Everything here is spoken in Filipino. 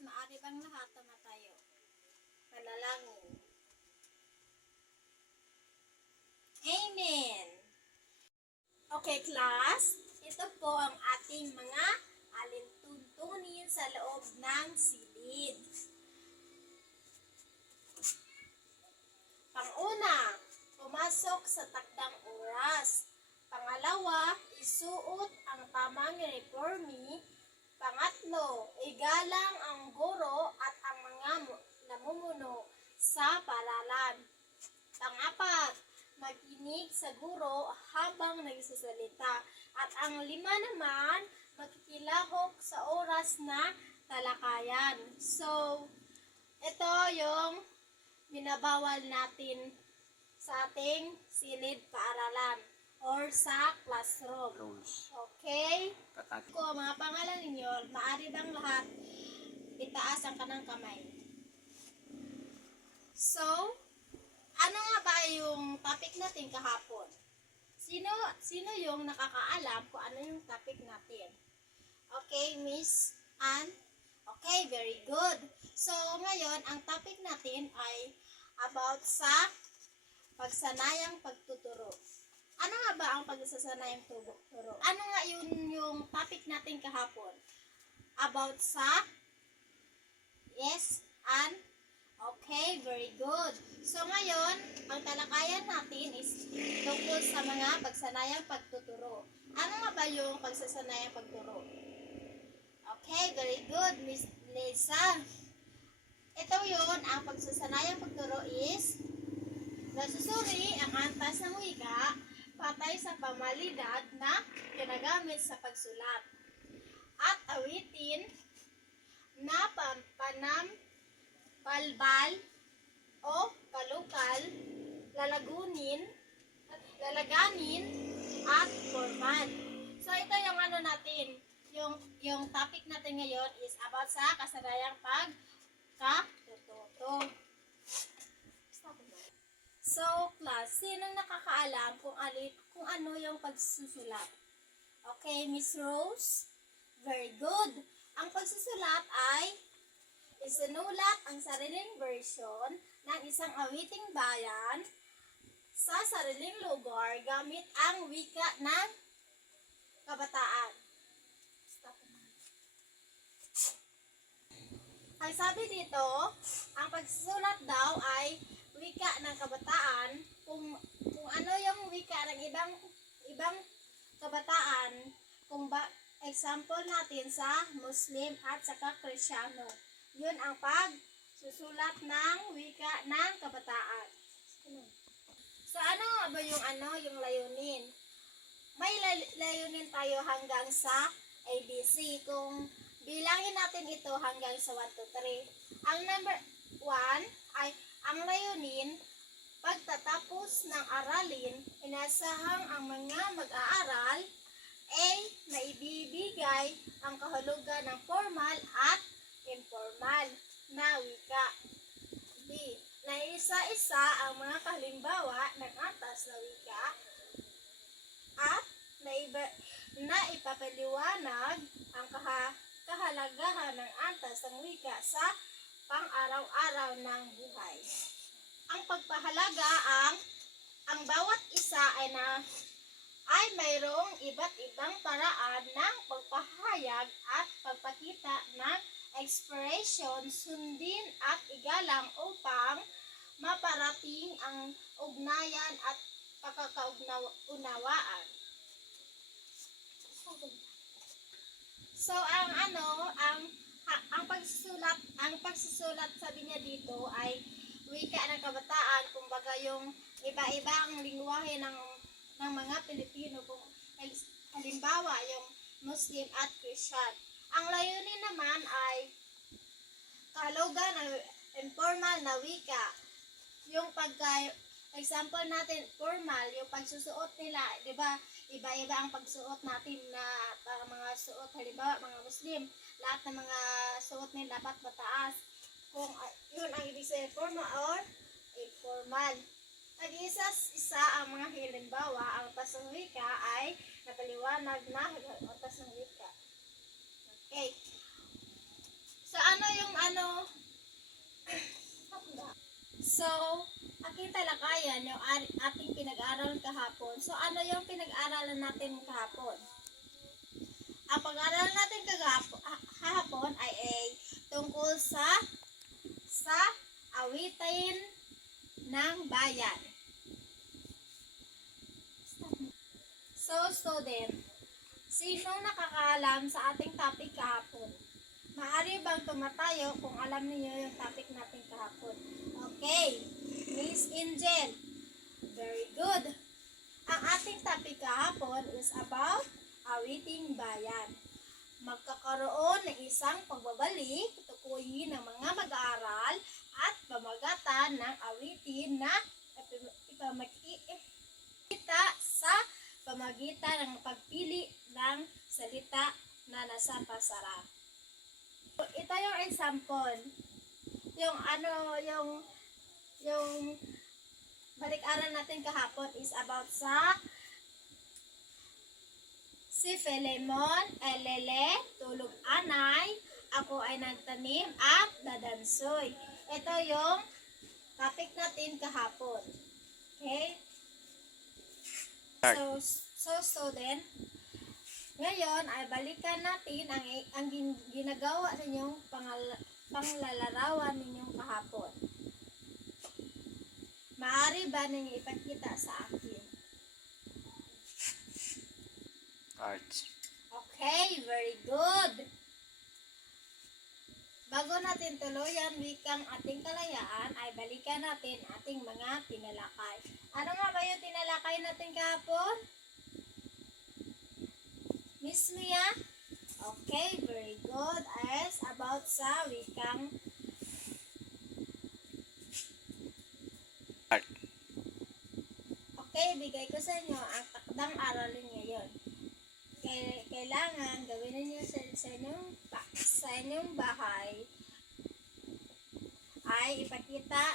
maaari bang lahat na tayo? Panalangin. Amen. Okay, class. Ito po ang ating mga alintuntunin sa loob ng silid. Pang-una, pumasok sa takdang oras. Pangalawa, isuot ang tamang uniforme. Pangatlo, igalang ang guro at ang mga namumuno sa paaralan. Pang-apat, makinig sa guro habang nagsasalita. At ang lima naman, makikilahok sa oras na talakayan. So, ito yung binabawal natin sa ating silid paaralan or sa classroom. Rules. Okay? Tatati. Kung mga pangalan ninyo, maaari bang lahat itaas ang kanang kamay? So, ano nga ba yung topic natin kahapon? Sino yung nakakaalam kung ano yung topic natin? Okay, Miss Ann? Okay, very good. So, ngayon, ang topic natin ay about sa pagsanayang pagtuturo. Ano nga ba ang pagsasanayang pagtuturo? Ano nga yung topic natin kahapon? About sa? Yes, Ann? Okay, very good. So ngayon, ang talakayan natin is tungkol sa mga pagsanayang pagtuturo. Ano nga ba yung pagsasanayang pagtuturo? Okay, very good, Miss Lisa. Ito yun, ang pagsasanayang pagtuturo is nasusuri ang antas ng wika patay sa pamalidad na ginagamit sa pagsulat at awitin na balbal o kalukal, lalaganin at formal. So ito yung ano natin, yung topic natin ngayon is about sa kasanayang pagkatututo. So class, sinong nakakaalam kung ano yung pagsusulat? Okay, Miss Rose? Very good. Ang pagsusulat ay isinulat ang sariling version ng isang awiting bayan sa sariling lugar gamit ang wika ng kabataan. Ang sabi dito, ang pagsusulat daw ay wika ng kabataan. Kung ano yung wika ng ibang kabataan, example natin sa Muslim at saka Kristiyano. Yun ang pagsusulat ng wika ng kabataan. So ano ba yung layunin? May layunin tayo hanggang sa ABC. Kung bilangin natin ito hanggang sa 1, 2, 3. Ang number 1 ay ang layunin, pagtatapos ng aralin, inasahang ang mga mag-aaral ay maibibigay ang kahulugan ng formal at informal na wika. B. Naisa-isa ang mga kahalimbawa ng antas na wika at naipapaliwanag ang kahalagahan ng antas ng wika sa pang-araw-araw ng buhay. Ang pagpahalaga ang bawat isa ay mayroong iba't ibang paraan ng pagpahayag at pagpakita ng expression, sundin at igalang upang maparating ang ugnayan at pagkakaunawaan. So ang pagsusulat sabi niya dito ay wika ng kabataan, kumbaga yung iba-ibang lingwahe ng mga Pilipino, kung halimbawa yung Muslim at Christian. Ang layunin naman ay kahulugan ng informal na wika. Yung example natin, formal, yung pagsusuot nila, di ba? Iba-iba ang pagsuot natin na mga suot, halimbawa mga Muslim, lahat ng mga suot nila dapat mataas. Kung yun ang ibig sabihin, formal or informal. Nag-isa-isa ang mga halimbawa, ang antas ng wika ay napaliwanag na antas ng wika. Okay. So ano yung aking talakayan yung ating pinag-aral kahapon. So, ano yung pinag-aralan natin kahapon? Ang pag-aaralan natin kahapon ay tungkol sa awitin ng bayan. So, student, sinong nakakaalam sa ating topic kahapon? Maaari bang tumatayo kung alam niyo yung topic natin kahapon? Okay, Miss Angel. Very good. Ang ating topic kahapon is about awiting bayan. Magkakaroon ng isang pagbabalik, tukuyin ng mga mag-aaral at pamagatan ng awitin na ipamagkita sa pamagitan ng pagpili ng salita na nasa pasara. Ito yung example. Yung balik-aral natin kahapon is about sa si Filemon, Elele, tulog anay, ako ay nagtanim at dadansoy. Ito yung topic natin kahapon. Okay? So student, ngayon ay balikan natin ang ginagawa ninyong panglalarawan ninyong kahapon. Maaari ba ninyo ipakita sa akin? Arts. Okay, very good. Bago natin tuluyan wikang ating kalayaan, ay balikan natin ating mga tinalakay. Ano nga ba yung tinalakay natin kahapon? Miss Mia? Okay, very good. As about sa wikang Art. Okay, bigay ko sa inyo ang takdang aralin ngayon. Kailangan gawin niyo sa inyong bahay ay ipakita